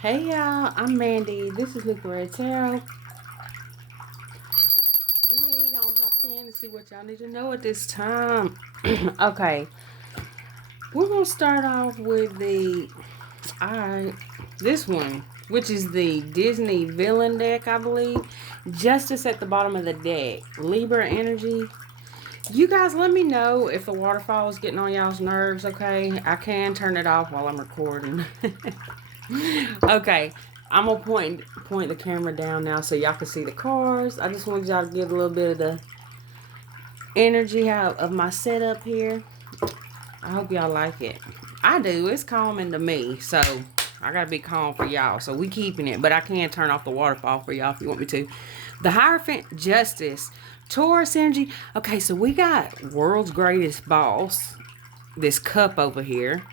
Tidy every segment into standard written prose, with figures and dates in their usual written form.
Hey y'all, I'm Mandy. This is Luca Tarot. We gonna hop in and see what y'all need to know at this time. Okay, we're gonna start off with alright, this one, which is the Disney villain deck, I believe. Justice at the bottom of the deck. Libra energy. You guys let me know if the waterfall is getting on y'all's nerves, okay? I can turn it off while I'm recording. Okay, I'm gonna point the camera down now so y'all can see the cars. I just want y'all to get a little bit of the energy out of my setup here. I hope y'all like it. I do. It's calming to me, so I gotta be calm for y'all. So we keeping it, but I can turn off the waterfall for y'all if you want me to. The Hierophant Justice, Taurus energy. Okay, so we got world's greatest boss. This cup over here.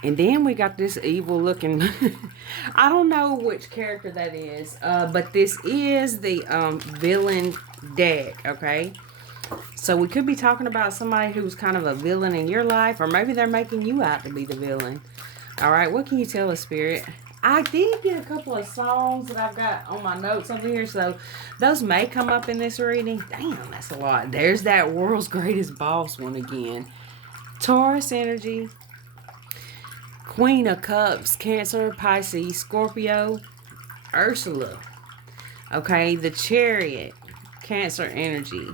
And then we got this evil looking, I don't know which character that is, but this is the villain deck, okay? So we could be talking about somebody who's kind of a villain in your life, or maybe they're making you out to be the villain. All right, what can you tell us, Spirit? I did get a couple of songs that I've got on my notes over here, so those may come up in this reading. Damn, that's a lot. There's that world's greatest boss one again. Taurus energy. Queen of Cups, Cancer, Pisces, Scorpio, Ursula. Okay, the Chariot, Cancer energy.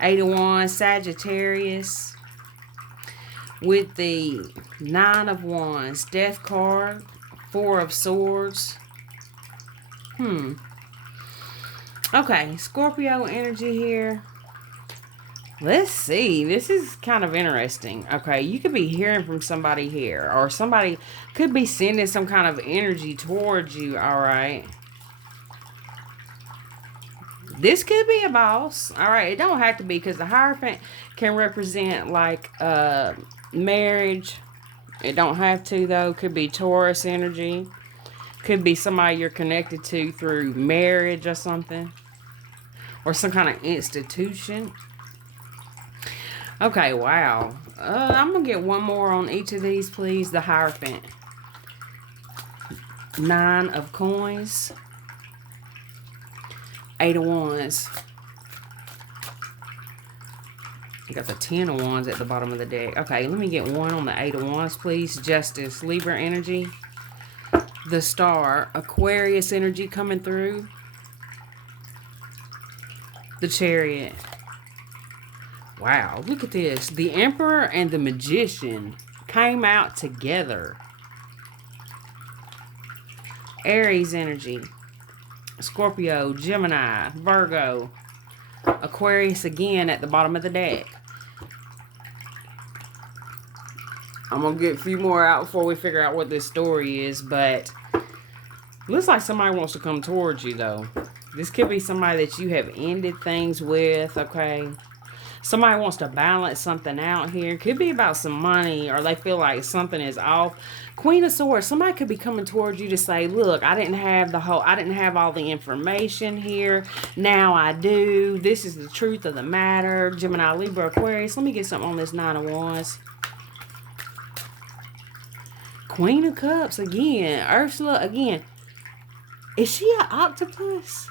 8 of Wands, Sagittarius. With the 9 of Wands, Death card, 4 of Swords. Okay, Scorpio energy here. Let's see. This is kind of interesting. Okay, you could be hearing from somebody here, or somebody could be sending some kind of energy towards you, all right? This could be a boss, all right? It don't have to be, because the Hierophant can represent, like, marriage. It don't have to, though. Could be Taurus energy. Could be somebody you're connected to through marriage or something. Or some kind of institution. Okay, wow. I'm going to get one more on each of these, please. The Hierophant. 9 of Coins. 8 of Wands. You got the 10 of Wands at the bottom of the deck. Okay, let me get one on the 8 of Wands, please. Justice. Libra energy. The Star. Aquarius energy coming through. The Chariot. Wow, look at this. The Emperor and the Magician came out together. Aries energy. Scorpio, Gemini, Virgo. Aquarius again at the bottom of the deck. I'm going to get a few more out before we figure out what this story is, but looks like somebody wants to come towards you, though. This could be somebody that you have ended things with, okay? Somebody wants to balance something out here. Could be about some money, or they feel like something is off. Queen of Swords. Somebody could be coming towards you to say, look, I didn't have all the information here. Now I do. This is the truth of the matter. Gemini, Libra, Aquarius. Let me get something on this 9 of Wands. Queen of Cups again. Ursula again. Is she an octopus?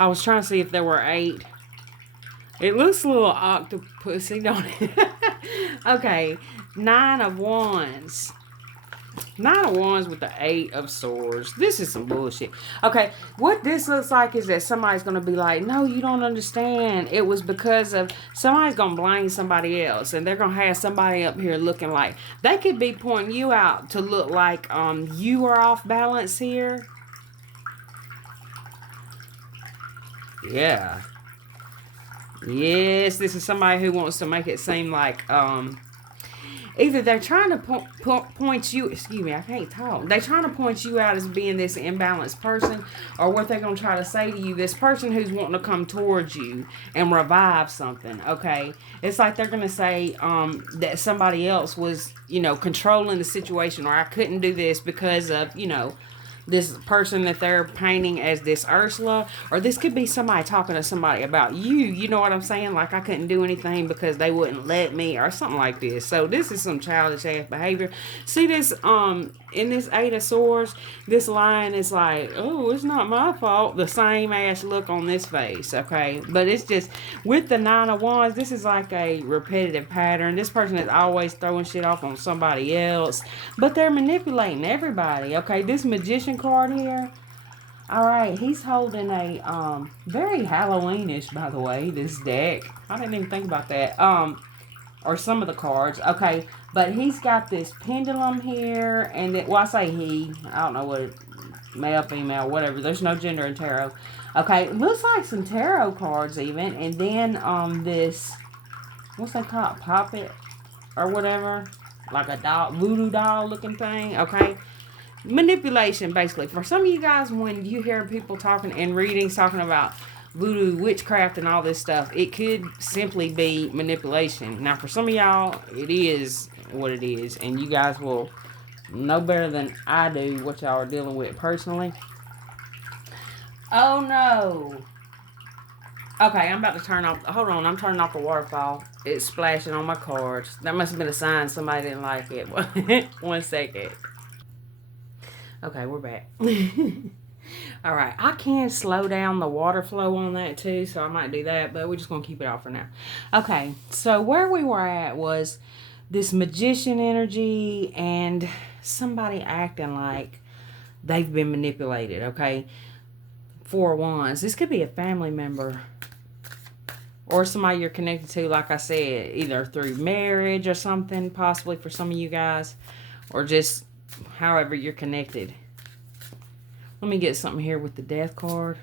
I was trying to see if there were 8. It looks a little octopusy, don't it? Okay, 9 of Wands. 9 of Wands with the 8 of Swords. This is some bullshit. Okay, what this looks like is that somebody's going to be like, no, you don't understand. It was because of, somebody's going to blame somebody else. And they're going to have somebody up here looking like, they could be pointing you out to look like you are off balance here. Yeah. Yes, this is somebody who wants to make it seem like either they're trying to point you, excuse me, I can't talk. They're trying to point you out as being this imbalanced person, or what they're going to try to say to you, this person who's wanting to come towards you and revive something, okay? It's like they're going to say that somebody else was, controlling the situation, or I couldn't do this because of, this person that they're painting as this Ursula, or this could be somebody talking to somebody about you. You know what I'm saying? Like I couldn't do anything because they wouldn't let me, or something like this. So this is some childish ass behavior. See this in this Eight of Swords, this line is like, oh, it's not my fault. The same ass look on this face, okay? But it's just with the Nine of Wands, this is like a repetitive pattern. This person is always throwing shit off on somebody else, but they're manipulating everybody, okay? This Magician card here, all right, he's holding a very Halloweenish, by the way, this deck. I didn't even think about that. Or some of the cards, okay, but he's got this pendulum here, and it, well, I say he, I don't know what it, male, female, whatever, there's no gender in tarot. Okay, looks like some tarot cards even, and then this, what's that called, puppet or whatever, like a doll, voodoo doll looking thing, okay? Manipulation, basically. For some of you guys, when you hear people talking and readings talking about voodoo, witchcraft, and all this stuff, it could simply be manipulation. Now, for some of y'all, it is what it is, and you guys will know better than I do what y'all are dealing with personally. Oh, no. Okay, I'm about to turn off. Hold on, I'm turning off the waterfall. It's splashing on my cards. That must have been a sign somebody didn't like it. 1 second. Okay, we're back. All right, I can slow down the water flow on that too, so I might do that, but we're just going to keep it off for now. Okay, so where we were at was this magician energy and somebody acting like they've been manipulated, okay? 4 of Wands. This could be a family member or somebody you're connected to, like I said, either through marriage or something, possibly for some of you guys, or just however you're connected. Let me get something here with the Death card.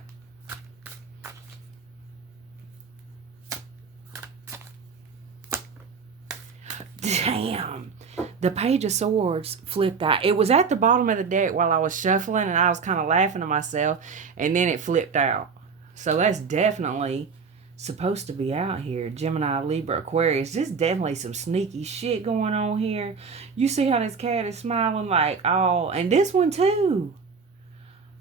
Damn. The Page of Swords flipped out. It was at the bottom of the deck while I was shuffling, and I was kind of laughing to myself, and then it flipped out. So that's definitely supposed to be out here. Gemini, Libra, Aquarius. There's definitely some sneaky shit going on here. You see how this cat is smiling like, oh, and this one too.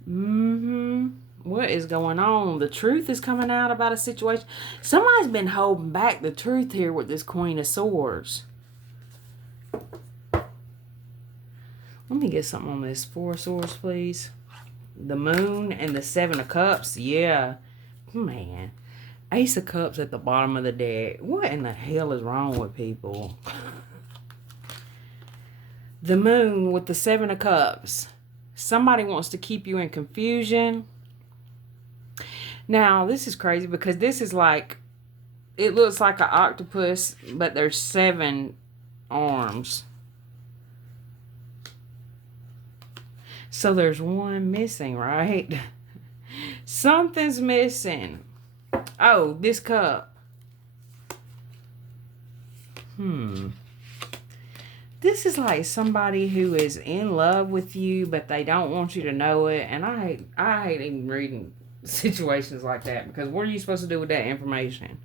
What is going on? The truth is coming out about a situation. Somebody's been holding back the truth here with this Queen of Swords. Let me get something on this 4 of Swords, please. The Moon and the 7 of Cups. Yeah. Man. Ace of Cups at the bottom of the deck. What in the hell is wrong with people? The Moon with the 7 of Cups. Somebody wants to keep you in confusion. Now, this is crazy because this is like, it looks like an octopus, but there's 7 arms. So there's one missing, right? Something's missing. Oh, this cup. This is like somebody who is in love with you, but they don't want you to know it. And I hate even reading situations like that, because what are you supposed to do with that information?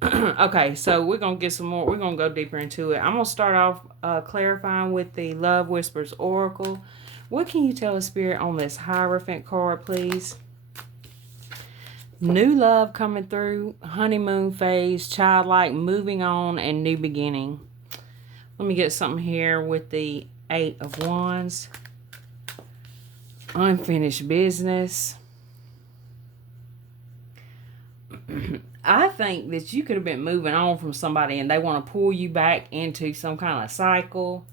Okay, so we're going to get some more. We're going to go deeper into it. I'm going to start off clarifying with the Love Whispers Oracle. What can you tell us, Spirit, on this Hierophant card, please? New love coming through, honeymoon phase, childlike, moving on, and new beginning. Let me get something here with the 8 of Wands. Unfinished business. I think that you could have been moving on from somebody and they want to pull you back into some kind of cycle.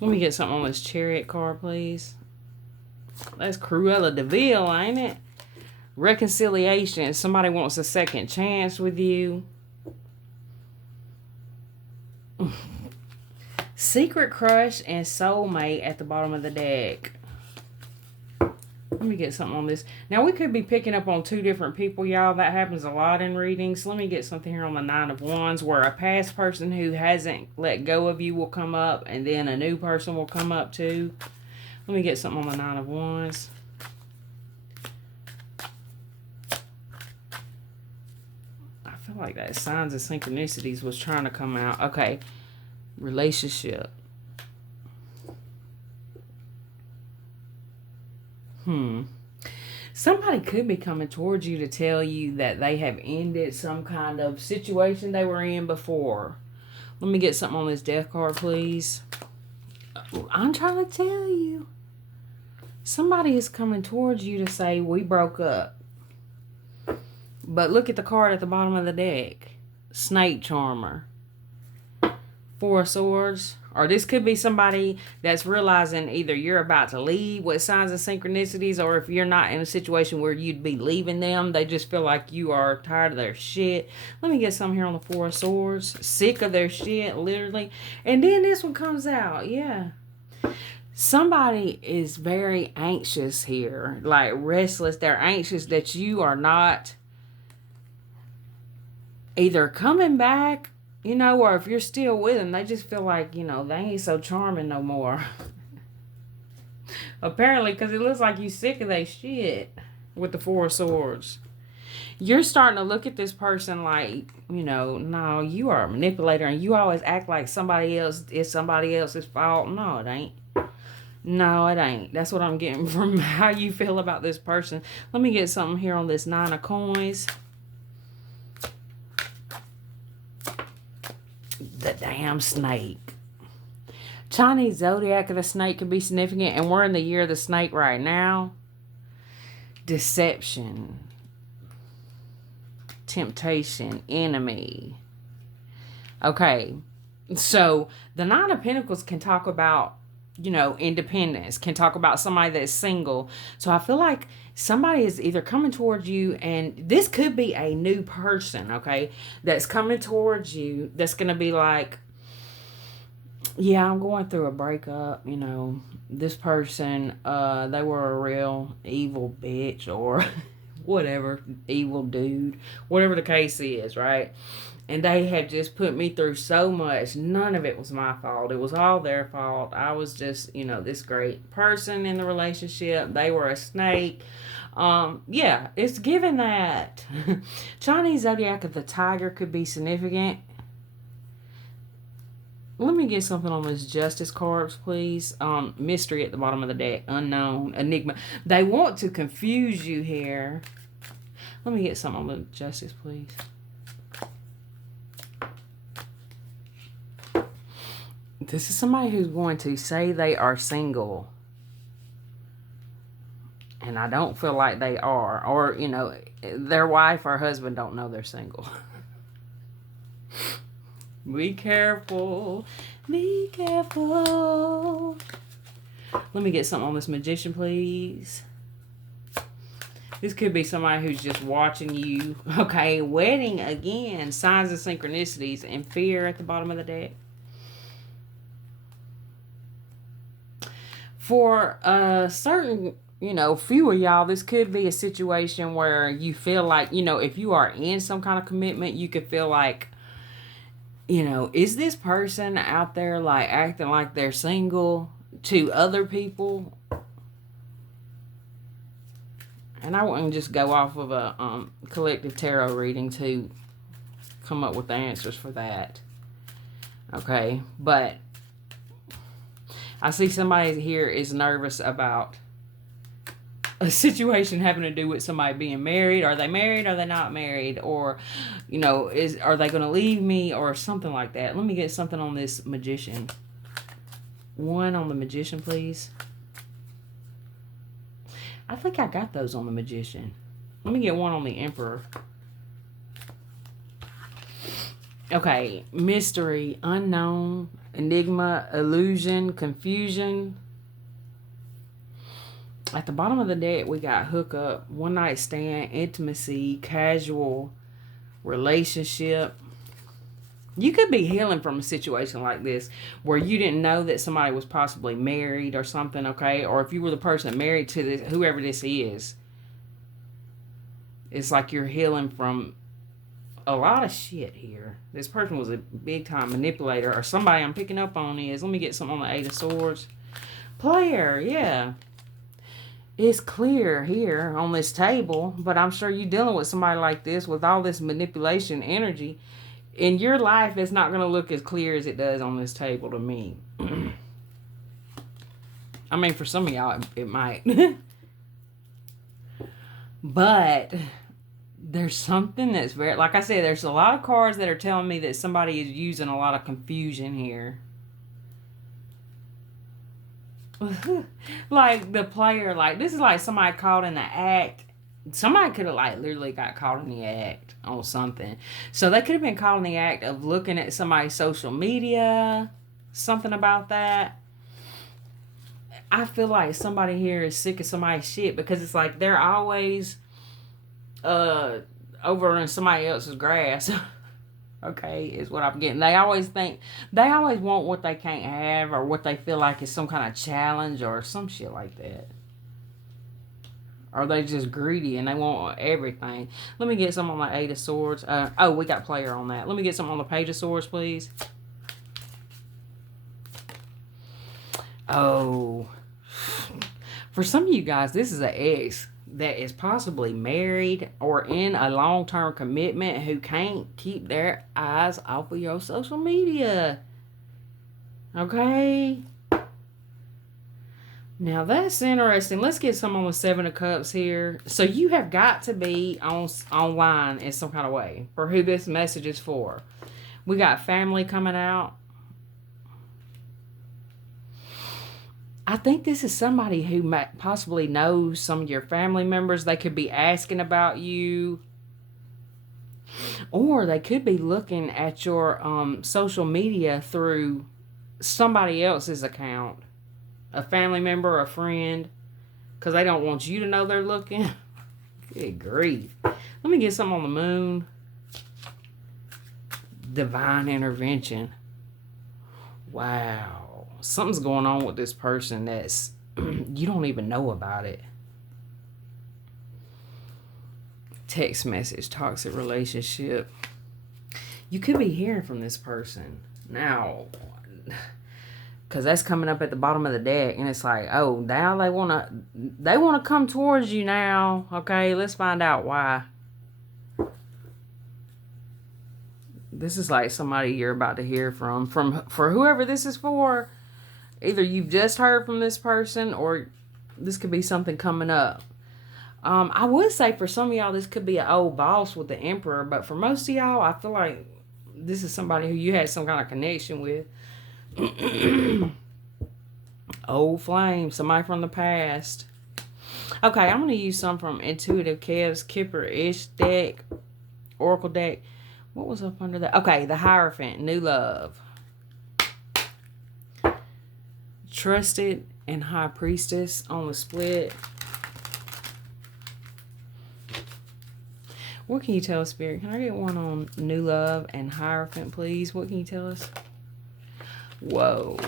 Let me get something on this Chariot card, please. That's Cruella de Vil, ain't it? Reconciliation. Somebody wants a second chance with you. Secret crush and soulmate at the bottom of the deck. Let me get something on this. Now, we could be picking up on 2 different people, y'all. That happens a lot in readings. Let me get something here on the 9 of Wands, where a past person who hasn't let go of you will come up, and then a new person will come up too. Let me get something on the 9 of Wands. I feel like that signs and synchronicities was trying to come out. Okay. Relationship. Somebody could be coming towards you to tell you that they have ended some kind of situation they were in before. Let me get something on this death card, please. I'm trying to tell you. Somebody is coming towards you to say, we broke up. But look at the card at the bottom of the deck. Snake Charmer. Four of Swords. Or this could be somebody that's realizing either you're about to leave with signs of synchronicities, or if you're not in a situation where you'd be leaving them, they just feel like you are tired of their shit. Let me get some here on the Four of Swords. Sick of their shit, literally. And then this one comes out. Yeah. Somebody is very anxious here. Like restless. They're anxious that you are not either coming back, you know, or if you're still with them, they just feel like, you know, they ain't so charming no more. Apparently, because it looks like you sick of their shit with the Four of Swords. You're starting to look at this person like, you know, no, you are a manipulator and you always act like somebody else is somebody else's fault. No, it ain't. No, it ain't. That's what I'm getting from how you feel about this person. Let me get something here on this Nine of Coins. The damn snake. Chinese zodiac of the snake can be significant, and we're in the year of the snake right now. Deception. Temptation. Enemy. Okay. So the Nine of Pentacles can talk about, you know, independence, can talk about somebody that's single. So I feel like somebody is either coming towards you, and this could be a new person, okay, that's coming towards you, that's going to be like, yeah, I'm going through a breakup, you know, this person, they were a real evil bitch or whatever, evil dude, whatever the case is, right? And they have just put me through so much. None of it was my fault. It was all their fault. I was just, you know, this great person in the relationship. They were a snake. Yeah, it's given that. Chinese zodiac of the tiger could be significant. Let me get something on this justice cards, please. Mystery at the bottom of the deck. Unknown. Enigma. They want to confuse you here. Let me get something on the justice, please. This is somebody who's going to say they are single. And I don't feel like they are. Or, you know, their wife or husband don't know they're single. Be careful. Be careful. Let me get something on this magician, please. This could be somebody who's just watching you. Okay, wedding again. Signs of synchronicities and fear at the bottom of the deck. For a certain, you know, few of y'all, this could be a situation where you feel like, you know, if you are in some kind of commitment, you could feel like, you know, is this person out there like acting like they're single to other people? And I wouldn't just go off of a collective tarot reading to come up with the answers for that. Okay, but I see somebody here is nervous about a situation having to do with somebody being married. Are they married? Are they not married? Or, you know, are they going to leave me or something like that? Let me get something on this magician. One on the magician, please. I think I got those on the magician. Let me get one on the emperor. Okay, mystery, unknown, enigma, illusion, confusion. At the bottom of the deck, we got hookup, one night stand, intimacy, casual, relationship. You could be healing from a situation like this where you didn't know that somebody was possibly married or something, okay? Or if you were the person married to this, whoever this is, it's like you're healing from a lot of shit here. This person was a big time manipulator, or somebody I'm picking up on is, let me get something on the Eight of Swords. Player, yeah. It's clear here on this table, but I'm sure you're dealing with somebody like this with all this manipulation energy. In your life, it's not going to look as clear as it does on this table to me. I mean, for some of y'all, it might. But there's something that's very, like I said, there's a lot of cards that are telling me that somebody is using a lot of confusion here. Like the player, like this is like somebody caught in the act. Somebody could have like literally got caught in the act on something. So they could have been caught in the act of looking at somebody's social media, something about that. I feel like somebody here is sick of somebody's shit because it's like they're always over in somebody else's grass. Okay, is what I'm getting. They always want what they can't have or what they feel like is some kind of challenge or some shit like that. Or they just greedy and they want everything. Let me get some on the Eight of Swords. Oh, we got player on that. Let me get some on the Page of Swords, please. Oh. For some of you guys, this is an ex that is possibly married or in a long-term commitment who can't keep their eyes off of your social media. Okay? Now that's interesting. Let's get some on the Seven of Cups here. So you have got to be online in some kind of way for who this message is for. We got family coming out. I think this is somebody who might possibly knows some of your family members. They could be asking about you. Or they could be looking at your social media through somebody else's account. A family member, a friend. Because they don't want you to know they're looking. Good grief. Let me get something on the moon. Divine intervention. Wow. Something's going on with this person that's you don't even know about it. Text message, toxic relationship. You could be hearing from this person now, because that's coming up at the bottom of the deck, and it's like, oh, now they wanna come towards you now. Okay, let's find out why. This is like somebody you're about to hear from for whoever this is for. Either you've just heard from this person or this could be something coming up. I would say for some of y'all, this could be an old boss with the Emperor. But for most of y'all, I feel like this is somebody who you had some kind of connection with. Old flame, somebody from the past. Okay, I'm going to use some from Intuitive Kev's Kipper-ish deck, Oracle deck. What was up under that? Okay, the Hierophant, New Love. Trusted and High Priestess on the split. What can you tell us, Spirit? Can I get one on New Love and Hierophant, please? What can you tell us? Whoa.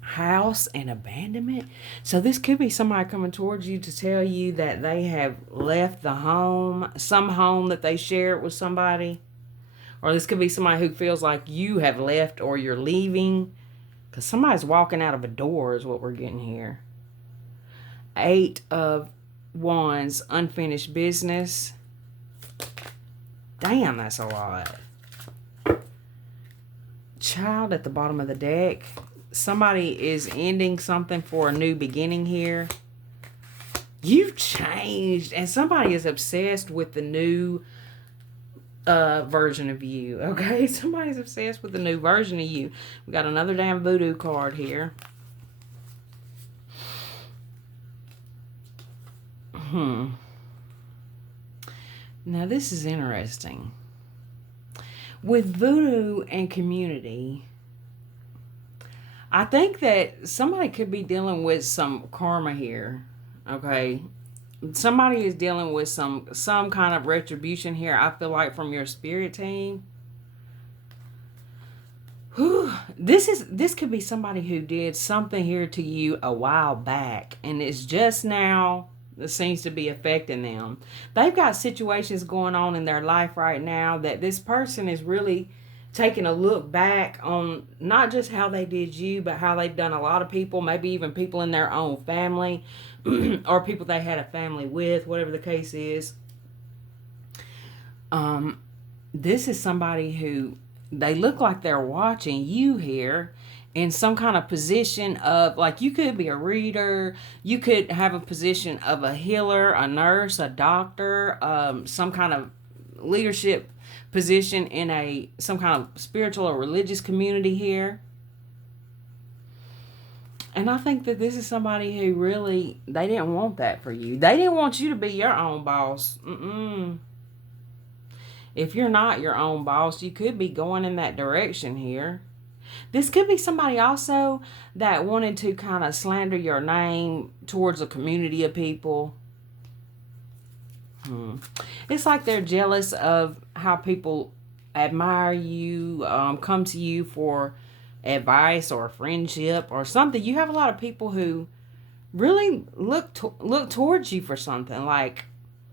House and abandonment. So this could be somebody coming towards you to tell you that they have left the home, some home that they shared with somebody. Or this could be somebody who feels like you have left or you're leaving. Because somebody's walking out of a door is what we're getting here. 8 of Wands, unfinished business. Damn, that's a lot. Child at the bottom of the deck. Somebody is ending something for a new beginning here. You've changed. And somebody is obsessed with the new version of you. Okay, somebody's obsessed with the new version of you. We got another damn voodoo card here. Now this is interesting. With voodoo and community, I think that somebody could be dealing with some karma here. Okay, somebody is dealing with some kind of retribution here, I feel like, from your spirit team. This could be somebody who did something here to you a while back, and it's just now that seems to be affecting them. They've got situations going on in their life right now that this person is really taking a look back on not just how they did you, but how they've done a lot of people, maybe even people in their own family or people they had a family with, whatever the case is. Um, this is somebody who they look like they're watching you here in some kind of position of, like, you could be a reader, you could have a position of a healer, a nurse, a doctor, some kind of leadership position in a some kind of spiritual or religious community here. And I think that this is somebody who really, they didn't want that for you. They didn't want you to be your own boss. If you're not your own boss, you could be going in that direction here. This could be somebody also that wanted to kind of slander your name towards a community of people. It's like they're jealous of how people admire you, come to you for advice or friendship or something. You have a lot of people who really look towards you for something, like,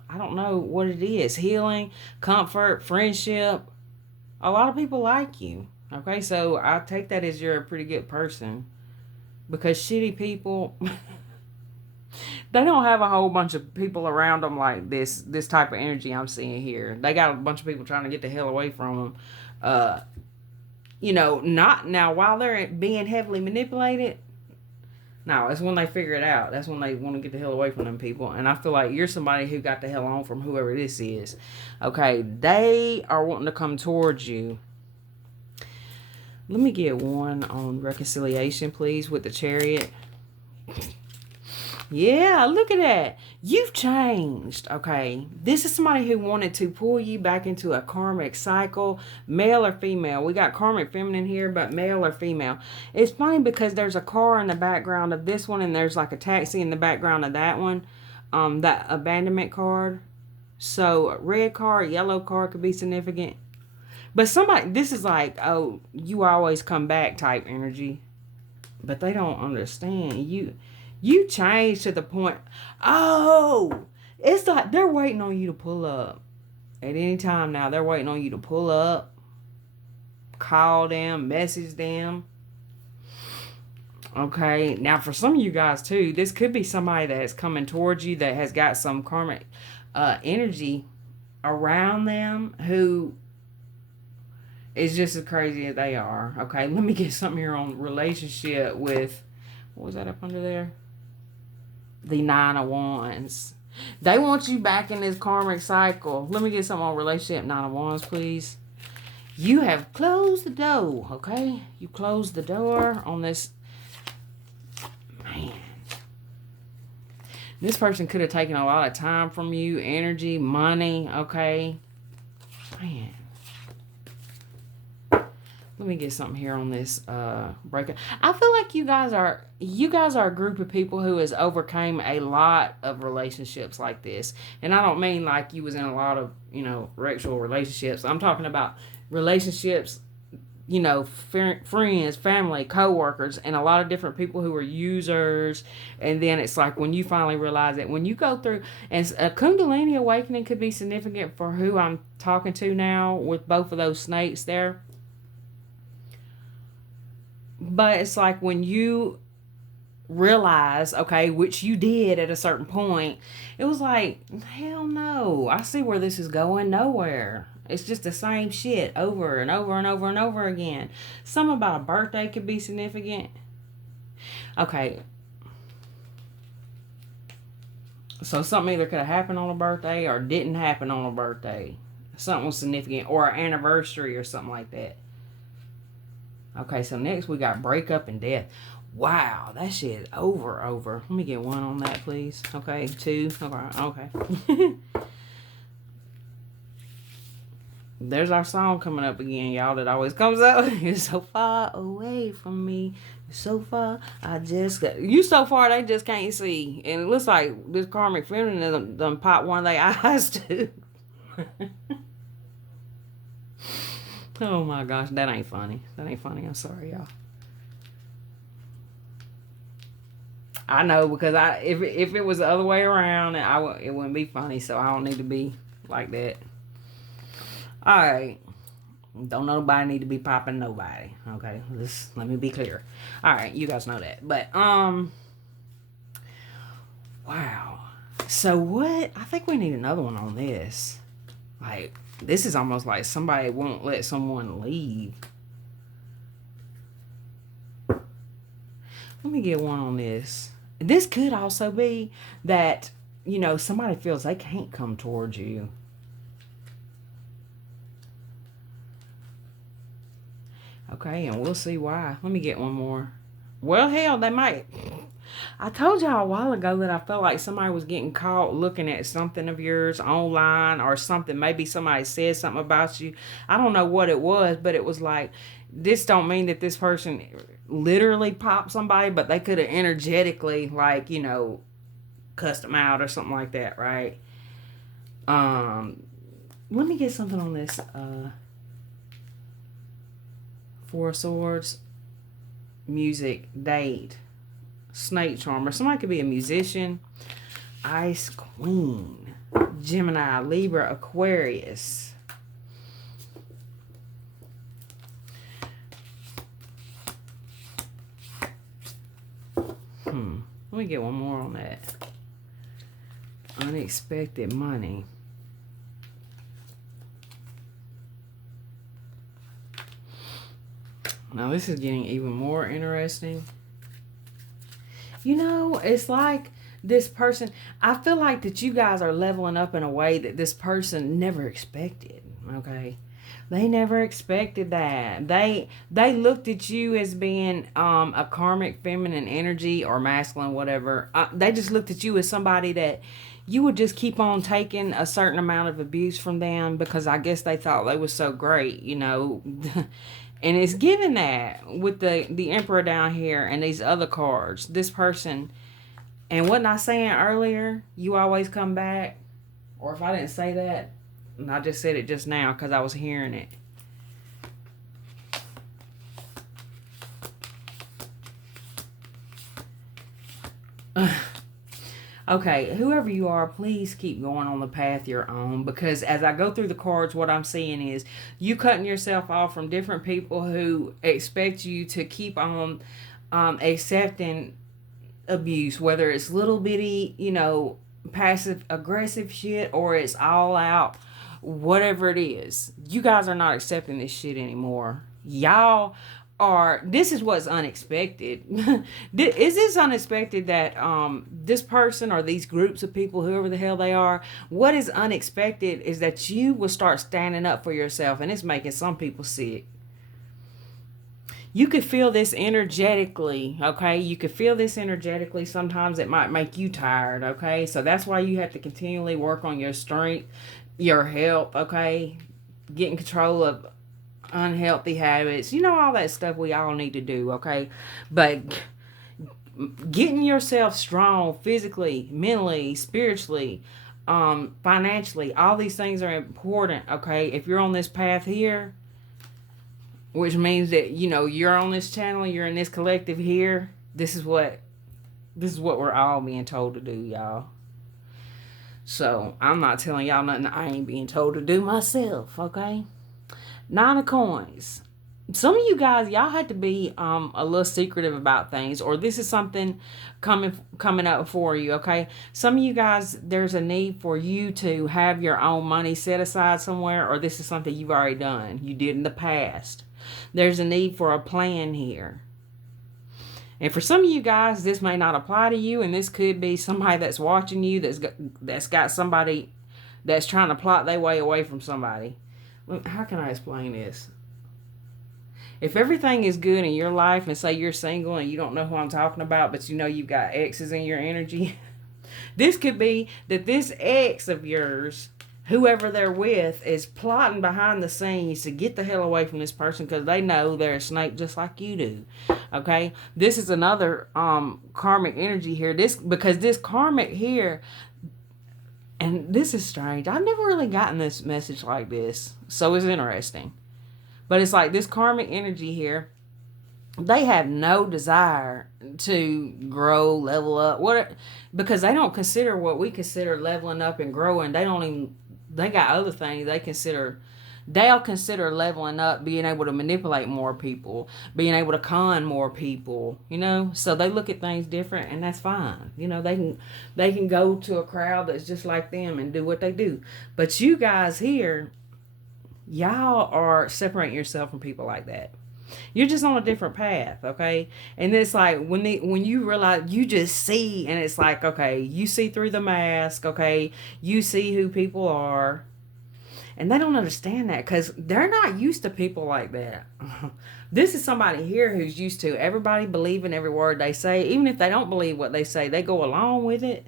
I don't know what it is, healing, comfort, friendship. A lot of people like you. Okay, so I take that as you're a pretty good person, because shitty people, they don't have a whole bunch of people around them like this type of energy I'm seeing here. They got a bunch of people trying to get the hell away from them. Not now while they're being heavily manipulated. No, it's when they figure it out. That's when they want to get the hell away from them people. And I feel like you're somebody who got the hell on from whoever this is. Okay, they are wanting to come towards you. Let me get one on reconciliation, please, with the Chariot. Yeah, look at that. You've changed. Okay. This is somebody who wanted to pull you back into a karmic cycle, male or female. We got karmic feminine here, but male or female. It's funny because there's a car in the background of this one, and there's like a taxi in the background of that one. That abandonment card. So red card, yellow card could be significant. But somebody, this is like, oh, you always come back type energy. But they don't understand. You change to the point. Oh, it's like they're waiting on you to pull up. At any time now, they're waiting on you to pull up. Call them, message them. Okay, now for some of you guys too, this could be somebody that is coming towards you that has got some karmic energy around them who is just as crazy as they are. Okay, let me get something here on relationship with, what was that up under there? The Nine of Wands. They want you back in this karmic cycle. Let me get something on relationship, Nine of Wands, please. You have closed the door, okay? You closed the door on this. Man. This person could have taken a lot of time from you, energy, money, okay? Man. Let me get something here on this breakup. I feel like you guys are a group of people who has overcame a lot of relationships like this. And I don't mean like you was in a lot of, sexual relationships. I'm talking about relationships, friends, family, co-workers, and a lot of different people who are users. And then it's like when you finally realize that when you go through, and a Kundalini awakening could be significant for who I'm talking to now with both of those snakes there. But it's like when you realize, okay, which you did at a certain point, it was like, hell no, I see where this is going, nowhere. It's just the same shit over and over and over and over again. Something about a birthday could be significant. Okay. So something either could have happened on a birthday or didn't happen on a birthday. Something was significant, or an anniversary or something like that. Okay, so next we got breakup and death. Wow, that shit is over. Let me get one on that, please. Okay, two. Okay. There's our song coming up again, y'all, that always comes up. You're so far away from me. You're so far, you so far they just can't see. And it looks like this karmic feminine done pop one of their eyes too. Oh my gosh, that ain't funny. I'm sorry, y'all. I know, because if it was the other way around, it wouldn't be funny. So I don't need to be like that. All right. Don't nobody need to be popping nobody. Okay, let me be clear. All right, you guys know that. But wow. So what? I think we need another one on this. Like, this is almost like somebody won't let someone leave. Let me get one on this. This could also be that, somebody feels they can't come towards you. Okay, and we'll see why. Let me get one more. Well, hell, they might. I told y'all a while ago that I felt like somebody was getting caught looking at something of yours online or something. Maybe somebody said something about you. I don't know what it was, but it was like, this don't mean that this person literally popped somebody, but they could have energetically, like, cussed them out or something like that, right? Let me get something on this. Four of Swords, music, date, snake charmer. Somebody could be a musician. Ice Queen, Gemini, Libra, Aquarius. Let me get one more on that. Unexpected money. Now this is getting even more interesting. It's like this person, I feel like that you guys are leveling up in a way that this person never expected, okay? They never expected that. They looked at you as being a karmic feminine energy or masculine, whatever. They just looked at you as somebody that you would just keep on taking a certain amount of abuse from them because I guess they thought they was so great, And it's given that with the Emperor down here and these other cards. This person, and wasn't I saying earlier, you always come back? Or if I didn't say that, and I just said it just now because I was hearing it. Okay, whoever you are, please keep going on the path you're on, because as I go through the cards, what I'm seeing is you cutting yourself off from different people who expect you to keep on accepting abuse, whether it's little bitty, passive aggressive shit, or it's all out, whatever it is. You guys are not accepting this shit anymore. Y'all are, this is what's unexpected. Is this unexpected that this person or these groups of people, whoever the hell they are, what is unexpected is that you will start standing up for yourself, and it's making some people sick. You could feel this energetically, okay? You could feel this energetically. Sometimes it might make you tired, okay? So that's why you have to continually work on your strength, your health, okay? Getting control of unhealthy habits, all that stuff we all need to do, okay? But getting yourself strong physically, mentally, spiritually, financially, all these things are important, okay? If you're on this path here, which means that you're on this channel, you're in this collective here, this is what we're all being told to do, y'all. So I'm not telling y'all nothing I ain't being told to do myself, okay? Nine of Coins. Some of you guys, y'all had to be a little secretive about things, or this is something coming up for you, okay? Some of you guys, there's a need for you to have your own money set aside somewhere, or this is something you've already done. You did in the past. There's a need for a plan here. And for some of you guys, this may not apply to you, and this could be somebody that's watching you that's got somebody that's trying to plot their way away from somebody. How can I explain this? If everything is good in your life, and say you're single and you don't know who I'm talking about, but you've got exes in your energy, this could be that this ex of yours, whoever they're with, is plotting behind the scenes to get the hell away from this person because they know they're a snake just like you do. Okay? This is another karmic energy here. Because this karmic here, and this is strange. I've never really gotten this message like this. So it's interesting. But it's like this karmic energy here, they have no desire to grow, level up, because they don't consider what we consider leveling up and growing. They got other things they consider, they'll consider leveling up, being able to manipulate more people, being able to con more people, you know. So they look at things different, and that's fine. You know, they can go to a crowd that's just like them and do what they do. But you guys here, y'all are separating yourself from people like that. You're just on a different path, okay? And it's like when you realize, you just see, and it's like, okay, you see through the mask, okay? You see who people are, and they don't understand that because they're not used to people like that. This is somebody here who's used to everybody believing every word they say, even if they don't believe what they say, they go along with it.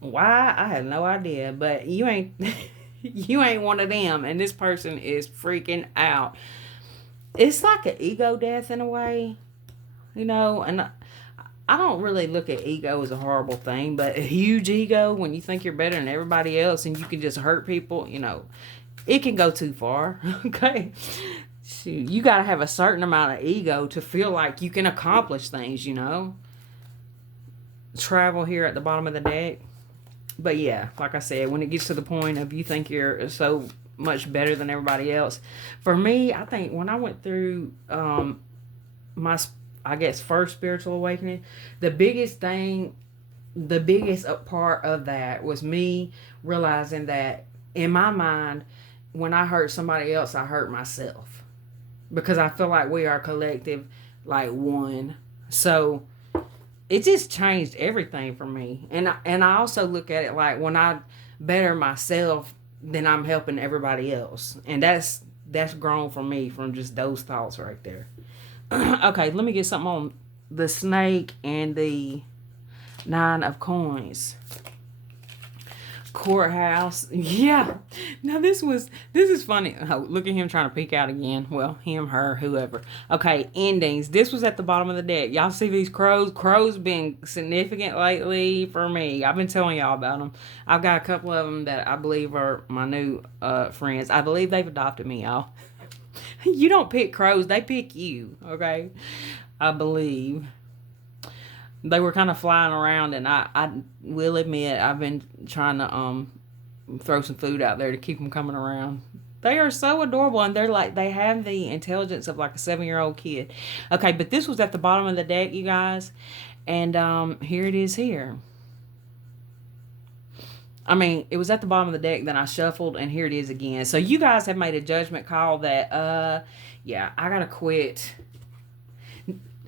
Why? I have no idea, but you ain't you ain't one of them, and this person is freaking out. It's like an ego death in a way, you know. And I don't really look at ego as a horrible thing, but a huge ego when you think you're better than everybody else and you can just hurt people, you know, it can go too far. Okay, shoot, you got to have a certain amount of ego to feel like you can accomplish things, you know. Travel here at the bottom of the deck. But yeah, like I said, when it gets to the point of you think you're so much better than everybody else, for me, I think when I went through my, I guess, first spiritual awakening, the biggest thing, the biggest part of that was me realizing that in my mind, when I hurt somebody else, I hurt myself, because I feel like we are collective, like one. So it just changed everything for me. And I also look at it like when I better myself, then I'm helping everybody else. And that's grown for me from just those thoughts right there. Okay, let me get something on the snake and the 9 of coins. Courthouse. Yeah. Now this is funny. Oh, look at him trying to peek out again. Well, him, her, whoever. Okay, endings. This was at the bottom of the deck. Y'all see these crows? Crows been significant lately for me. I've been telling y'all about them. I've got a couple of them that I believe are my new friends. I believe they've adopted me, y'all. You don't pick crows, they pick you, okay? I believe. They were kind of flying around, and I will admit I've been trying to throw some food out there to keep them coming around. They are so adorable, and they're like, they have the intelligence of like a 7-year-old kid. Okay, but this was at the bottom of the deck, you guys, and here it is here. I mean, it was at the bottom of the deck, then I shuffled, and here it is again. So you guys have made a judgment call that, yeah, I gotta quit.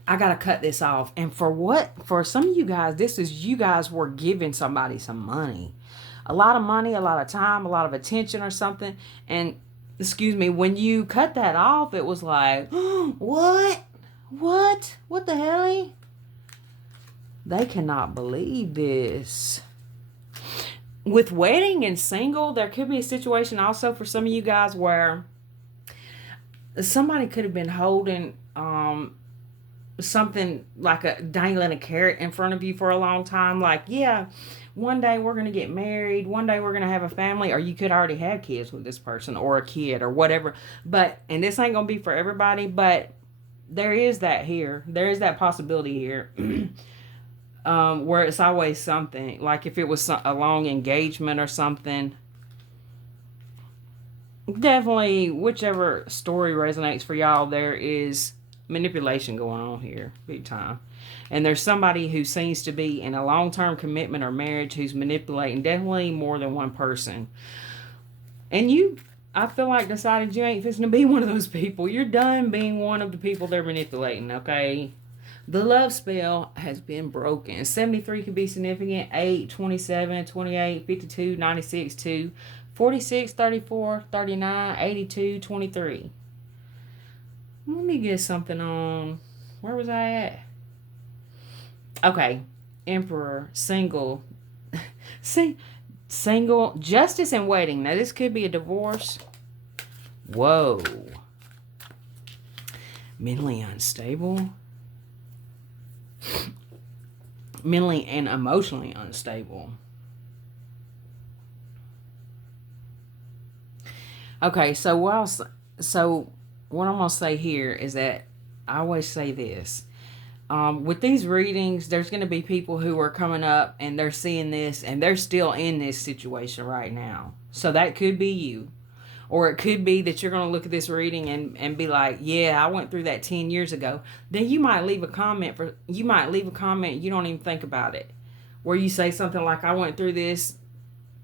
I gotta cut this off. And for what? For some of you guys, this is you guys were giving somebody some money. A lot of money, a lot of time, a lot of attention or something. And, excuse me, when you cut that off, it was like, what? What? What the hell? They cannot believe this. With wedding and single, there could be a situation also for some of you guys where somebody could have been holding something like a dangling a carrot in front of you for a long time. Like, yeah, one day we're going to get married. One day we're going to have a family. Or you could already have kids with this person or a kid or whatever. But, and this ain't going to be for everybody, but there is that here. There is that possibility here. Where it's always something. Like if it was a long engagement or something. Definitely, whichever story resonates for y'all, there is manipulation going on here, big time. And there's somebody who seems to be in a long-term commitment or marriage who's manipulating definitely more than one person. And you, I feel like, decided you ain't fixing to be one of those people. You're done being one of the people they're manipulating, okay? The love spell has been broken. 73 could be significant. 8, 27, 28, 52, 96, 2, 46, 34, 39, 82, 23. Let me get something on. Where was I at? Okay. Emperor, single. Single, justice and waiting. Now, this could be a divorce. Whoa. Mentally unstable. Mentally and emotionally unstable. Okay, so what I'm going to say here is that I always say this. With these readings, there's going to be people who are coming up and they're seeing this and they're still in this situation right now. So that could be you. Or it could be that you're going to look at this reading and be like, yeah, I went through that 10 years ago. Then you might leave a comment you don't even think about it. Where you say something like, I went through this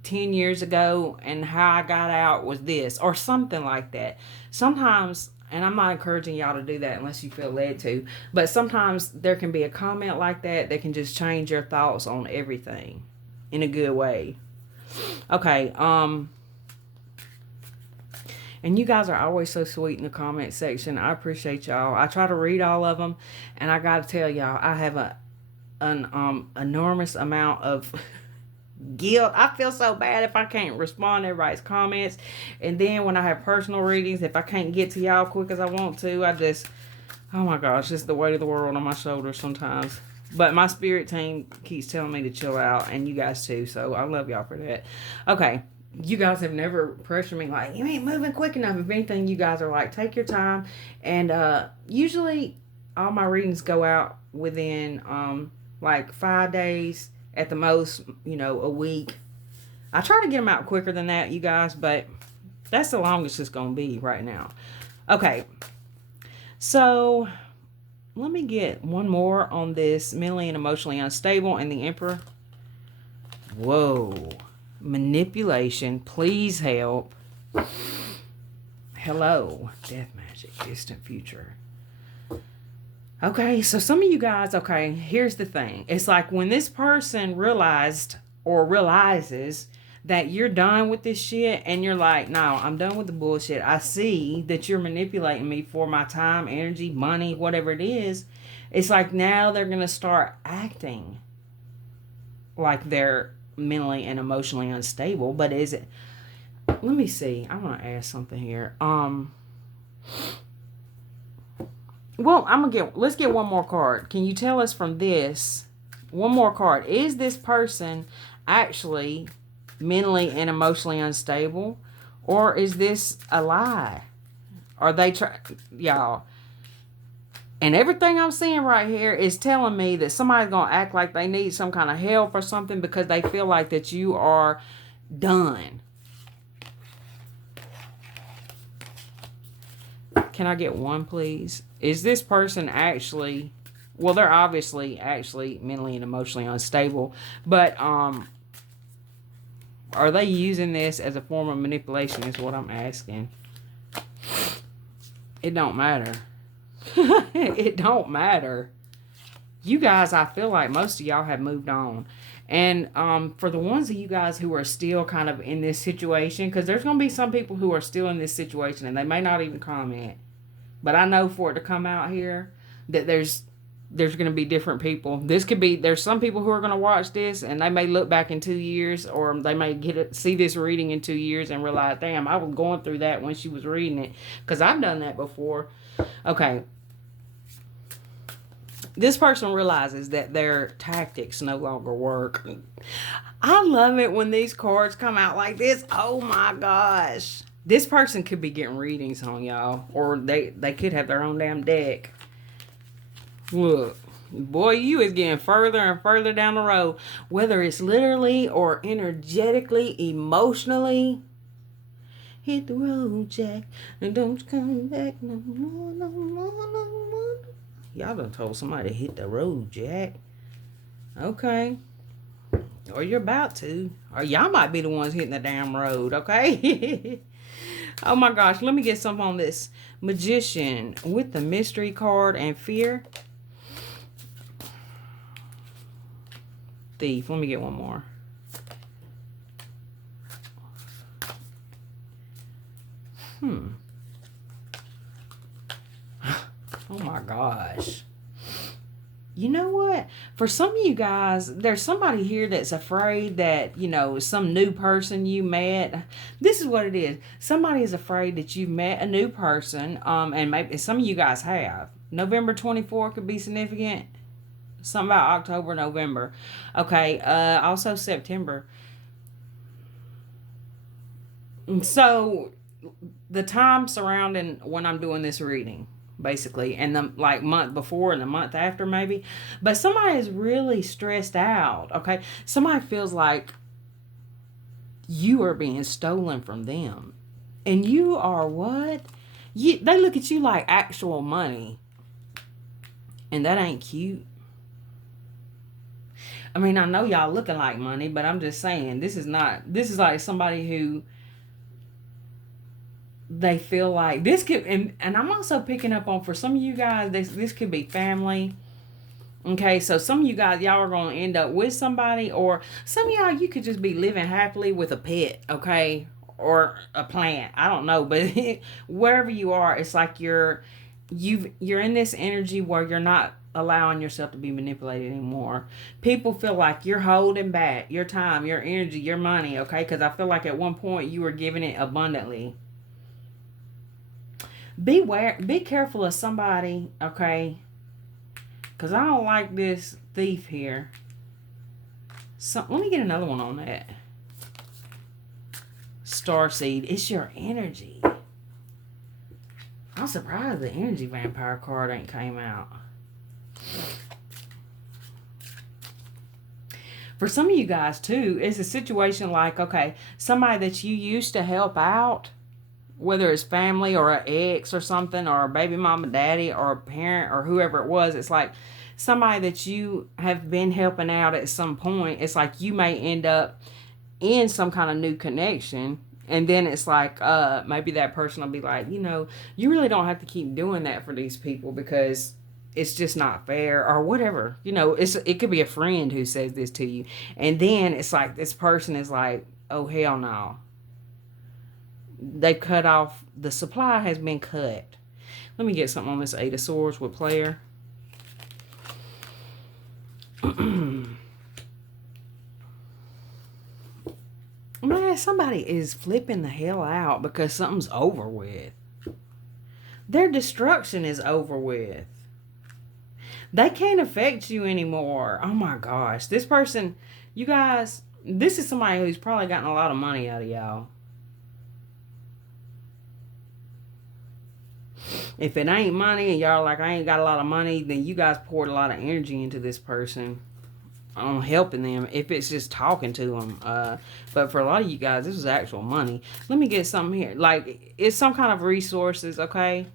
10 years ago and how I got out was this, or something like that. Sometimes, and I'm not encouraging y'all to do that unless you feel led to, but sometimes there can be a comment like that that can just change your thoughts on everything in a good way. Okay, and you guys are always so sweet in the comment section. I appreciate y'all. I try to read all of them, and I gotta tell y'all, I have an enormous amount of guilt. I feel so bad if I can't respond to everybody's comments. And then when I have personal readings, if I can't get to y'all quick as I want to, I just, oh my gosh, just the weight of the world on my shoulders sometimes. But my spirit team keeps telling me to chill out, and you guys too. So I love y'all for that. Okay. You guys have never pressured me like, you ain't moving quick enough. If anything, you guys are like, take your time. And usually all my readings go out within like 5 days at the most, a week. I try to get them out quicker than that, you guys, but that's the longest it's going to be right now. Okay. So let me get one more on this mentally and emotionally unstable and the Emperor. Whoa. Manipulation. Please help. Hello. Death magic. Distant future. Okay, so some of you guys, okay, here's the thing. It's like when this person realizes that you're done with this shit and you're like, no, I'm done with the bullshit. I see that you're manipulating me for my time, energy, money, whatever it is. It's like now they're going to start acting like they're mentally and emotionally unstable. But is it, let me see. I want to ask something here. Well, let's get one more card. Can you tell us from this, one more card, is this person actually mentally and emotionally unstable? Or is this a lie? Are they y'all? And everything I'm seeing right here is telling me that somebody's going to act like they need some kind of help or something because they feel like that you are done. Can I get one, please? Is this person actually, well, they're obviously actually mentally and emotionally unstable, but are they using this as a form of manipulation is what I'm asking. It don't matter. It don't matter. You guys, I feel like most of y'all have moved on. And for the ones of you guys who are still kind of in this situation, because there's going to be some people who are still in this situation and they may not even comment. But I know for it to come out here that there's going to be different people. This could be, there's some people who are going to watch this and they may look back in 2 years, or they may see this reading in 2 years and realize, damn, I was going through that when she was reading it. Because I've done that before. Okay. This person realizes that their tactics no longer work. I love it when these cards come out like this. Oh my gosh. This person could be getting readings on y'all. Or they could have their own damn deck. Look. Boy, you is getting further and further down the road. Whether it's literally or energetically, emotionally. Hit the road, Jack. And don't come back no more, no more, no more. Y'all done told somebody to hit the road, Jack. Okay. Or you're about to. Or y'all might be the ones hitting the damn road, okay? Oh my gosh. Let me get some on this Magician with the mystery card and fear. Thief. Let me get one more. Oh my gosh. You know what? For some of you guys, there's somebody here that's afraid that, some new person you met. This is what it is. Somebody is afraid that you've met a new person. And maybe some of you guys have. November 24 could be significant. Something about October, November. Okay. Also September. So the time surrounding when I'm doing this reading, basically, and the month before and the month after maybe, but somebody is really stressed out. Okay, somebody feels like you are being stolen from them. And you are what? They look at you like actual money. And that ain't cute. I mean, I know y'all looking like money, but I'm just saying, this is like somebody who they feel like this could, and I'm also picking up on, for some of you guys, this could be family. Okay, so some of you guys, y'all are going to end up with somebody, or some of y'all, you could just be living happily with a pet, okay, or a plant. I don't know, but wherever you are, it's like you're in this energy where you're not allowing yourself to be manipulated anymore. People feel like you're holding back your time, your energy, your money, okay? Because I feel like at one point you were giving it abundantly. Be careful of somebody, okay? Because I don't like this thief here. So let me get another one on that. Starseed, it's your energy. I'm surprised the energy vampire card ain't came out. For some of you guys too, it's a situation like, okay, somebody that you used to help out, whether it's family or an ex or something, or a baby mama, daddy, or a parent, or whoever it was. It's like somebody that you have been helping out at some point. It's like you may end up in some kind of new connection, and then it's like maybe that person will be like, you really don't have to keep doing that for these people, because it's just not fair, or whatever. It could be a friend who says this to you, and then it's like this person is like, oh hell no, they cut off, the supply has been cut. Let me get something on this Eight of Swords with player. Man, somebody is flipping the hell out because something's over with. Their destruction is over with. They can't affect you anymore. Oh my gosh. This person, you guys, this is somebody who's probably gotten a lot of money out of y'all. If it ain't money and y'all like, I ain't got a lot of money, then you guys poured a lot of energy into this person on helping them, if it's just talking to them. But for a lot of you guys, this is actual money. Let me get something here. Like, it's some kind of resources, okay?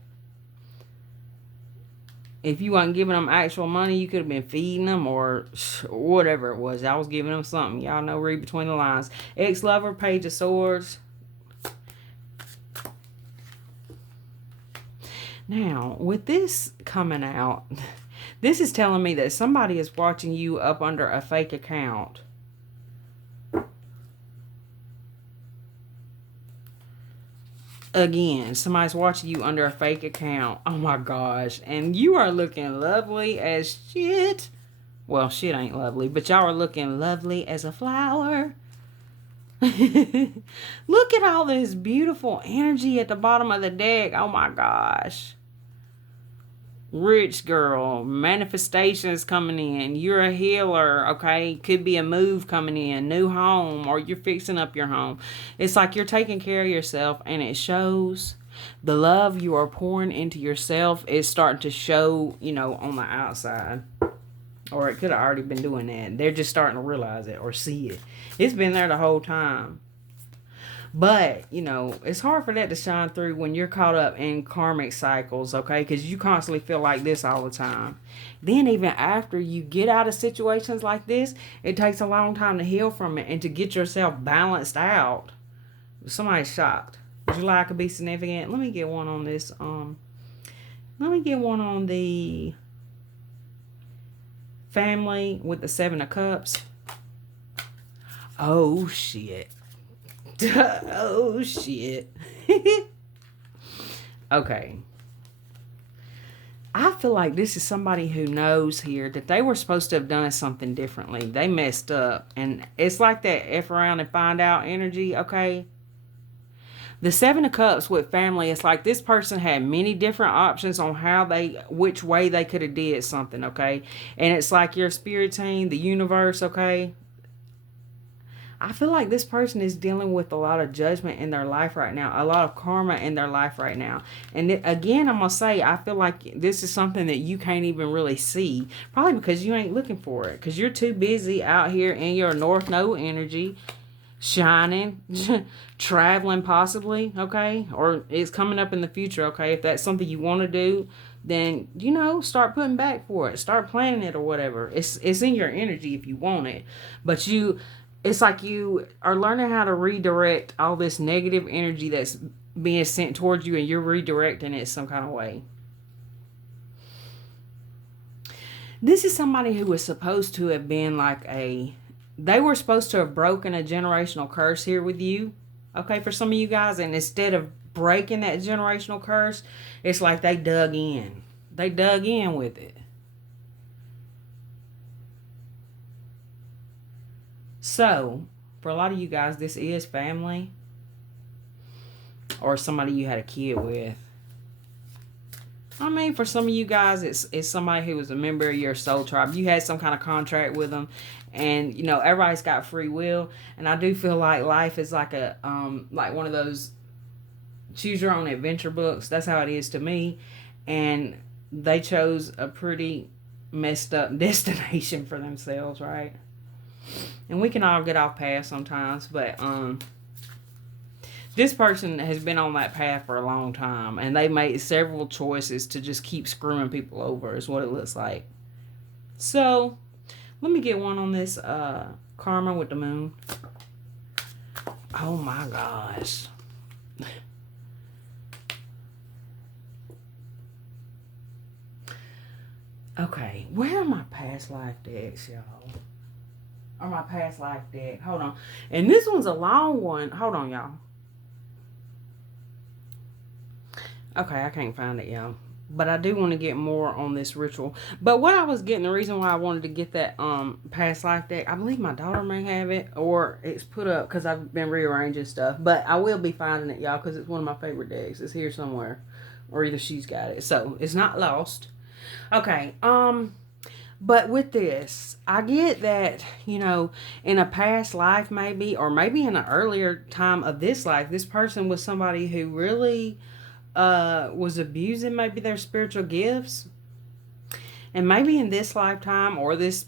If you weren't giving them actual money, you could have been feeding them or whatever it was. I was giving them something. Y'all know, read between the lines. Ex-lover, Page of Swords. Now, with this coming out, this is telling me that somebody is watching you up under a fake account. Again, somebody's watching you under a fake account. Oh my gosh. And you are looking lovely as shit. Well, shit ain't lovely, but y'all are looking lovely as a flower. Look at all this beautiful energy at the bottom of the deck. Oh my gosh. Rich girl, manifestations coming in. You're a healer, okay? Could be a move coming in, new home, or you're fixing up your home. It's like you're taking care of yourself, and it shows. The love you are pouring into yourself is starting to show, on the outside. Or it could have already been doing that. They're just starting to realize it or see it. It's been there the whole time. But, it's hard for that to shine through when you're caught up in karmic cycles, okay? Because you constantly feel like this all the time. Then even after you get out of situations like this, it takes a long time to heal from it and to get yourself balanced out. Somebody's shocked. July could be significant. Let me get one on this. Let me get one on the family with the Seven of Cups. Oh, shit. Oh shit. Okay. I feel like this is somebody who knows here that they were supposed to have done something differently. They messed up. And it's like that F around and find out energy, okay? The Seven of Cups with family, it's like this person had many different options on which way they could have did something, okay? And it's like your spirit team, the universe, okay? I feel like this person is dealing with a lot of judgment in their life right now. A lot of karma in their life right now. And again, I'm going to say, I feel like this is something that you can't even really see. Probably because you ain't looking for it. Because you're too busy out here in your North Node energy. shining, traveling possibly, okay? Or it's coming up in the future, okay? If that's something you want to do, then start putting back for it. Start planning it or whatever. It's in your energy if you want it. But it's like you are learning how to redirect all this negative energy that's being sent towards you, and you're redirecting it some kind of way. This is somebody who was supposed to have been they were supposed to have broken a generational curse here with you, okay, for some of you guys. And instead of breaking that generational curse, it's like they dug in. They dug in with it. So, for a lot of you guys, this is family or somebody you had a kid with. I mean, for some of you guys, it's somebody who was a member of your soul tribe. You had some kind of contract with them, and everybody's got free will. And I do feel like life is like like one of those choose your own adventure books. That's how it is to me. And they chose a pretty messed up destination for themselves, right? And we can all get off path sometimes, but this person has been on that path for a long time, and they made several choices to just keep screwing people over, is what it looks like. So, let me get one on this karma with the moon. Oh my gosh. Okay, where are my past life decks, y'all? Or my past life deck? Hold on. And this one's a long one. Hold on, y'all. Okay, I can't find it, y'all. But I do want to get more on this ritual. But what I was getting, the reason why I wanted to get that past life deck, I believe my daughter may have it, or it's put up because I've been rearranging stuff. But I will be finding it, y'all, because it's one of my favorite decks. It's here somewhere, or either she's got it, so it's not lost. Okay. But with this, I get that, in a past life maybe, or maybe in an earlier time of this life, this person was somebody who really was abusing maybe their spiritual gifts. And maybe in this lifetime or this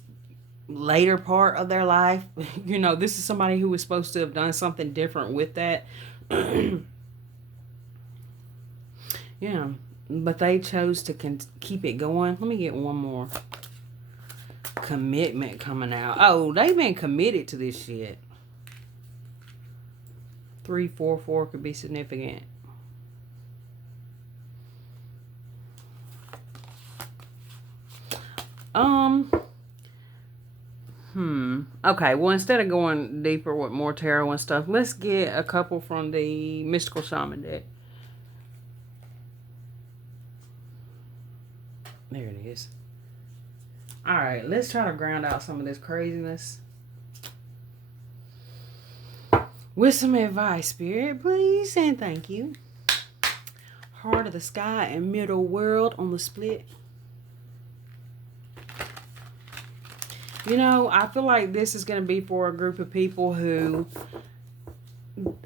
later part of their life, this is somebody who was supposed to have done something different with that. Yeah, but they chose to keep it going. Let me get one more. Commitment coming out. Oh, they've been committed to this shit. 344 could be significant. Okay, well, instead of going deeper with more tarot and stuff, let's get a couple from the Mystical Shaman deck. There it is. Alright, let's try to ground out some of this craziness with some advice, Spirit, please, and thank you. Heart of the Sky and Middle World on the split. I feel like this is going to be for a group of people who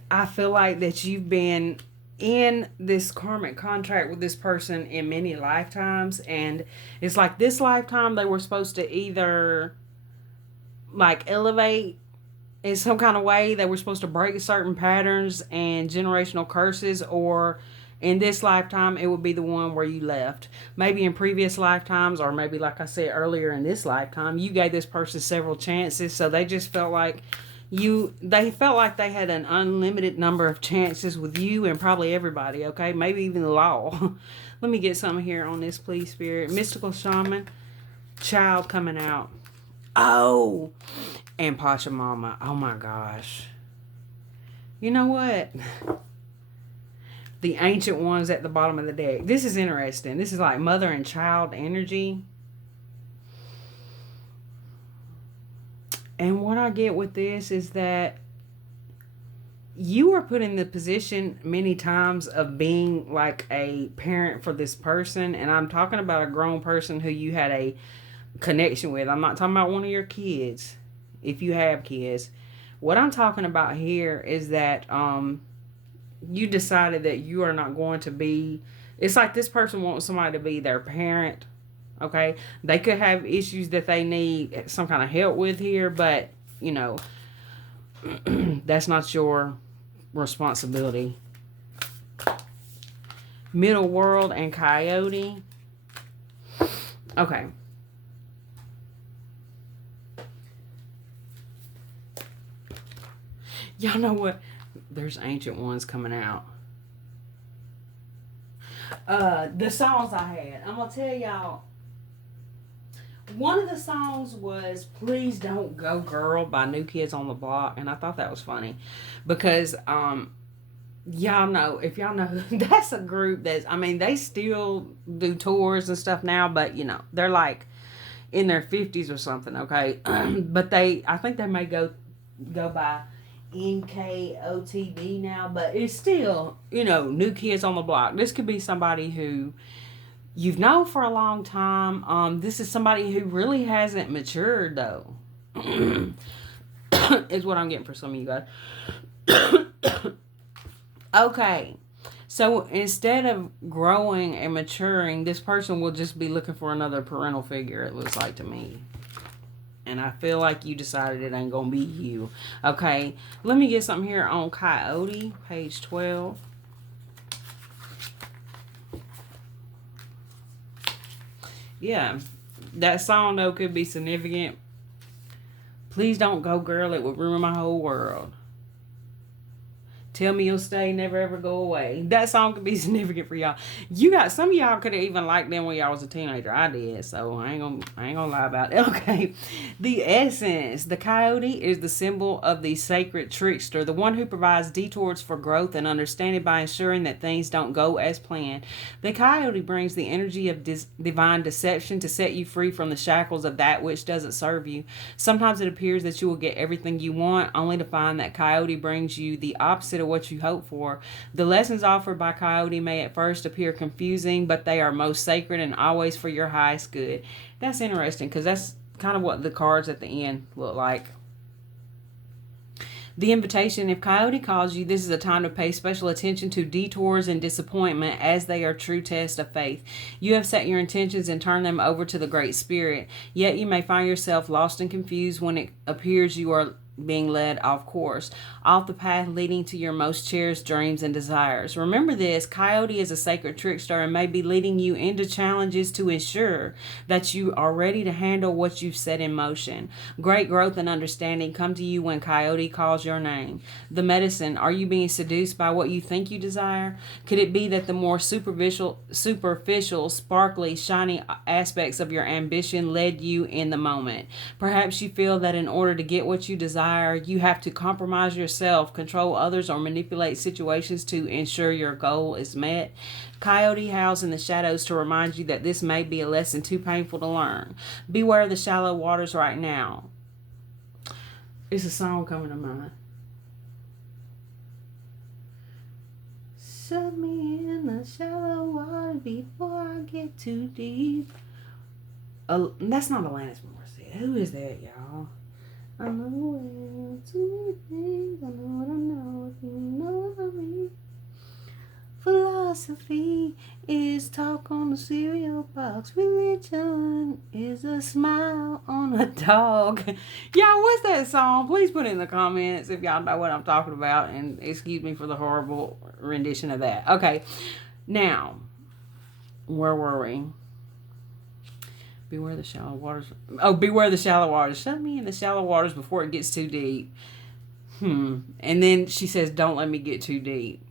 I feel like that you've been in this karmic contract with this person in many lifetimes, and it's like this lifetime they were supposed to either elevate in some kind of way. They were supposed to break certain patterns and generational curses, or in this lifetime it would be the one where you left. Maybe in previous lifetimes, or maybe like I said earlier, in this lifetime you gave this person several chances, so they just felt like they felt like they had an unlimited number of chances with you and probably everybody, okay? Maybe even the law. Let me get something here on this, please, Spirit. Mystical Shaman, child coming out. Oh, and Pachamama. Oh my gosh. You know what? The ancient ones at the bottom of the deck. This is interesting. This is like mother and child energy. And what I get with this is that you were put in the position many times of being like a parent for this person. And I'm talking about a grown person who you had a connection with. I'm not talking about one of your kids, if you have kids. What I'm talking about here is that you decided that you are not going to be... It's like this person wants somebody to be their parent. Okay, they could have issues that they need some kind of help with here, but That's not your responsibility. Middle world and coyote. Okay. Y'all know what? There's ancient ones coming out. The songs I had. I'm gonna tell y'all. One of the songs was "Please Don't Go Girl" by New Kids on the Block, and I thought that was funny because y'all know, if y'all know, that's a group that's, I mean, they still do tours and stuff now, but you know, they're like in their 50s or something, okay? But I think they may go by NKOTB now, but it's still, you know, New Kids on the Block. This could be somebody who you've known for a long time. This is somebody who really hasn't matured, though, is what I'm getting for some of you guys. Okay. So instead of growing and maturing, this person will just be looking for another parental figure, it looks like to me. And I feel like you decided it ain't going to be you. Okay. Let me get something here on Coyote, page 12. Yeah. That song, though, could be significant. Please don't go, girl. It would ruin my whole world. Tell me you'll stay, never ever go away. That song could be significant for y'all. You got some of y'all could have even liked them when y'all was a teenager. I did, so I ain't gonna lie about it. Okay. The essence. The coyote is the symbol of the sacred trickster, the one who provides detours for growth and understanding by ensuring that things don't go as planned. The coyote brings the energy of divine deception to set you free from the shackles of that which doesn't serve you. Sometimes it appears that you will get everything you want, only to find that coyote brings you the opposite of what you hope for. The lessons offered by coyote may at first appear confusing, but they are most sacred and always for your highest good. That's interesting because that's kind of what the cards at the end look like. The invitation. If coyote calls you, this is a time to pay special attention to detours and disappointment, as they are true tests of faith. You have set your intentions and turned them over to the Great Spirit, yet you may find yourself lost and confused when it appears you are being led off course, off the path leading to your most cherished dreams and desires. Remember this, coyote is a sacred trickster and may be leading you into challenges to ensure that you are ready to handle what you've set in motion. Great growth and understanding come to you when coyote calls your name. The medicine. Are you being seduced by what you think you desire? Could it be that the more superficial, sparkly, shiny aspects of your ambition led you in the moment? Perhaps you feel that in order to get what you desire, you have to compromise yourself, control others, or manipulate situations to ensure your goal is met. Coyote howls in the shadows to remind you that this may be a lesson too painful to learn. Beware the shallow waters right now. It's a song coming to mind. Shut me in the shallow water before I get too deep. That's not Alanis Morissette. Who is that, y'all? I know well, too many things. I know what I know. If you know about me. Philosophy is talk on the cereal box. Religion is a smile on a dog. Y'all, what's that song? Please put it in the comments if y'all know what I'm talking about. And excuse me for the horrible rendition of that. Okay, now, where were we? Beware the shallow waters. Oh, beware the shallow waters. Shut me in the shallow waters before it gets too deep. And then she says, don't let me get too deep.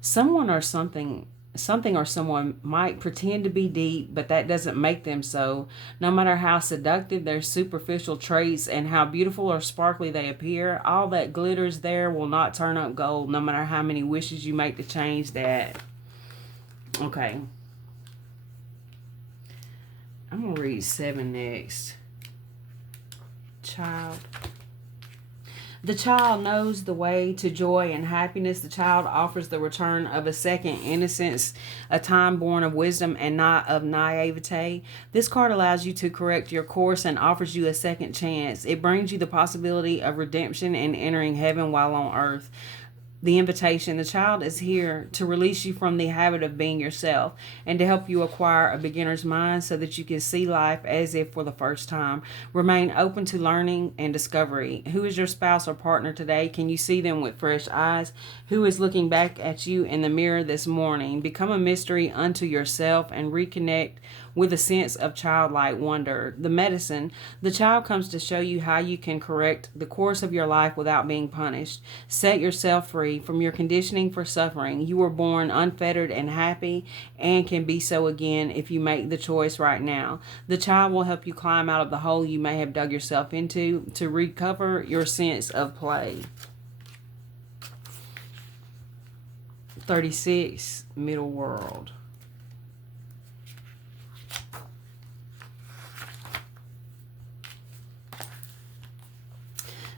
Someone or something or someone might pretend to be deep, but that doesn't make them so. No matter how seductive their superficial traits and how beautiful or sparkly they appear, all that glitters there will not turn up gold, no matter how many wishes you make to change that. Okay. I'm going to read 7 next. Child. The child knows the way to joy and happiness. The child offers the return of a second innocence, a time born of wisdom and not of naivete. This card allows you to correct your course and offers you a second chance. It brings you the possibility of redemption and entering heaven while on earth. The invitation, the child is here to release you from the habit of being yourself and to help you acquire a beginner's mind so that you can see life as if for the first time. Remain open to learning and discovery. Who is your spouse or partner today? Can you see them with fresh eyes? Who is looking back at you in the mirror this morning? Become a mystery unto yourself and reconnect with a sense of childlike wonder. The medicine, the child comes to show you how you can correct the course of your life without being punished. Set yourself free from your conditioning for suffering. You were born unfettered and happy and can be so again if you make the choice right now. The child will help you climb out of the hole you may have dug yourself into to recover your sense of play. 36, middle world.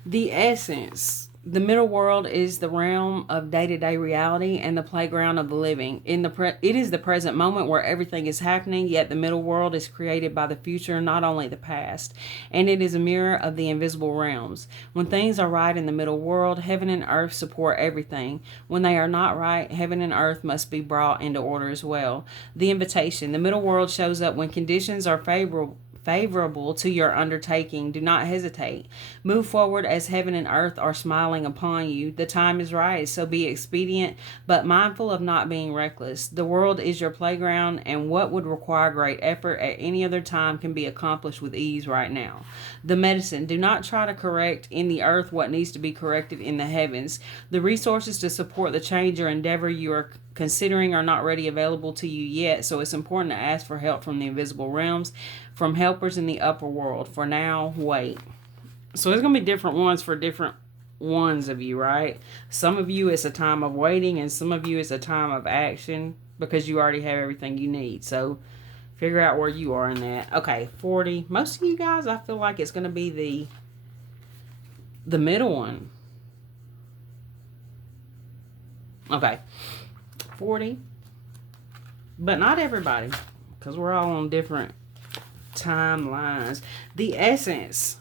The essence. The middle world is the realm of day-to-day reality and the playground of the living. It is the present moment where everything is happening, yet the middle world is created by the future, not only the past. And it is a mirror of the invisible realms. When things are right in the middle world, heaven and earth support everything. When they are not right, heaven and earth must be brought into order as well. The invitation. The middle world shows up when conditions are favorable to your undertaking. Do not hesitate. Move forward as heaven and earth are smiling upon you. The time is right, so be expedient, but mindful of not being reckless. The world is your playground, and what would require great effort at any other time can be accomplished with ease right now. The medicine. Do not try to correct in the earth what needs to be corrected in the heavens. The resources to support the change or endeavor you are considering are not ready available to you yet, so it's important to ask for help from the invisible realms, from helpers in the upper world. For now, wait. So there's going to be different ones for different ones of you, right? Some of you it's a time of waiting, and some of you it's a time of action because you already have everything you need. So figure out where you are in that. Okay, 40. Most of you guys, I feel like it's going to be the middle one. Okay. 40. But not everybody, because we're all on different timelines. The essence.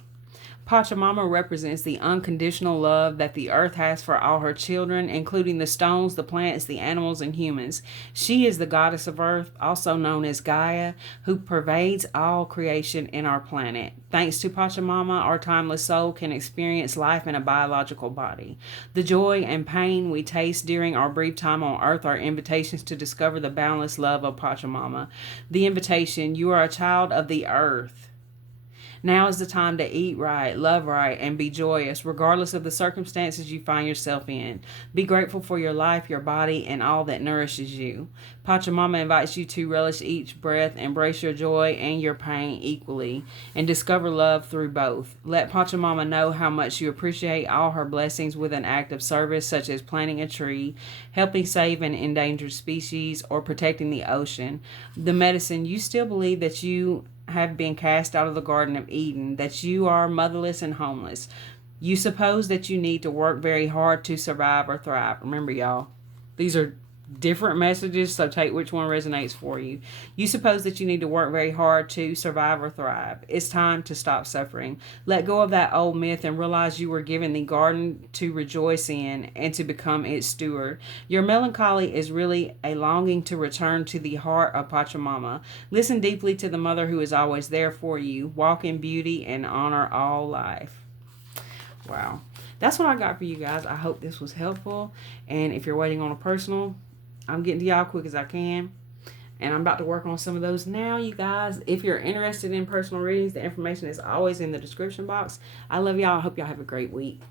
Pachamama represents the unconditional love that the earth has for all her children, including the stones, the plants, the animals, and humans. She is the goddess of earth, also known as Gaia, who pervades all creation in our planet. Thanks to Pachamama, our timeless soul can experience life in a biological body. The joy and pain we taste during our brief time on earth are invitations to discover the boundless love of Pachamama. The invitation, you are a child of the earth. Now is the time to eat right, love right, and be joyous, regardless of the circumstances you find yourself in. Be grateful for your life, your body, and all that nourishes you. Pachamama invites you to relish each breath, embrace your joy and your pain equally, and discover love through both. Let Pachamama know how much you appreciate all her blessings with an act of service, such as planting a tree, helping save an endangered species, or protecting the ocean. The medicine, you still believe that you have been cast out of the Garden of Eden, that you are motherless and homeless. You suppose that you need to work very hard to survive or thrive. Remember, y'all, these are different messages, so take which one resonates for you. You suppose that you need to work very hard to survive or thrive. It's time to stop suffering. Let go of that old myth and realize you were given the garden to rejoice in and to become its steward. Your melancholy is really a longing to return to the heart of Pachamama. Listen deeply to the mother who is always there for you. Walk in beauty and honor all life. Wow. That's what I got for you guys. I hope this was helpful. And if you're waiting on a personal, I'm getting to y'all quick as I can. And I'm about to work on some of those now, you guys. If you're interested in personal readings, the information is always in the description box. I love y'all. I hope y'all have a great week.